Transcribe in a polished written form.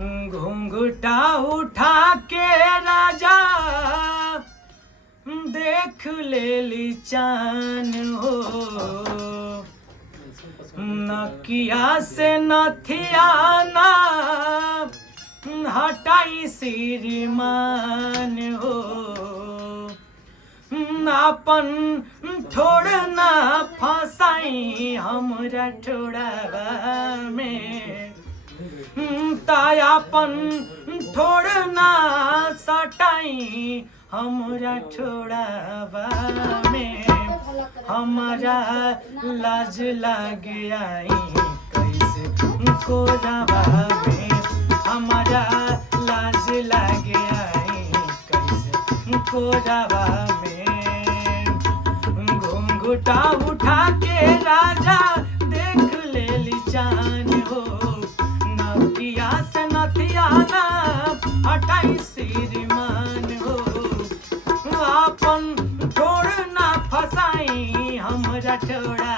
घूंघटा उठा के राजा देख लेली चान हो, नकिया से नथियाना हटाई श्रीमान हो, अपन ठोड़ ना फसाई हमरा ठोड़ावा में, तायापन ठोड़ ना सटाई हमरा ठोड़ावा में, हमारा लाज लाग आई कैसे कोरावा में, हमारा लाज लाग आई कैसे कोरावा में। घूंघटा उठा के राजा देख लेली चान हो, नकिया से नथियाना हटाई श्रीमान हो, अपन ठोड़ ना फसाई हमरा ठोड़ा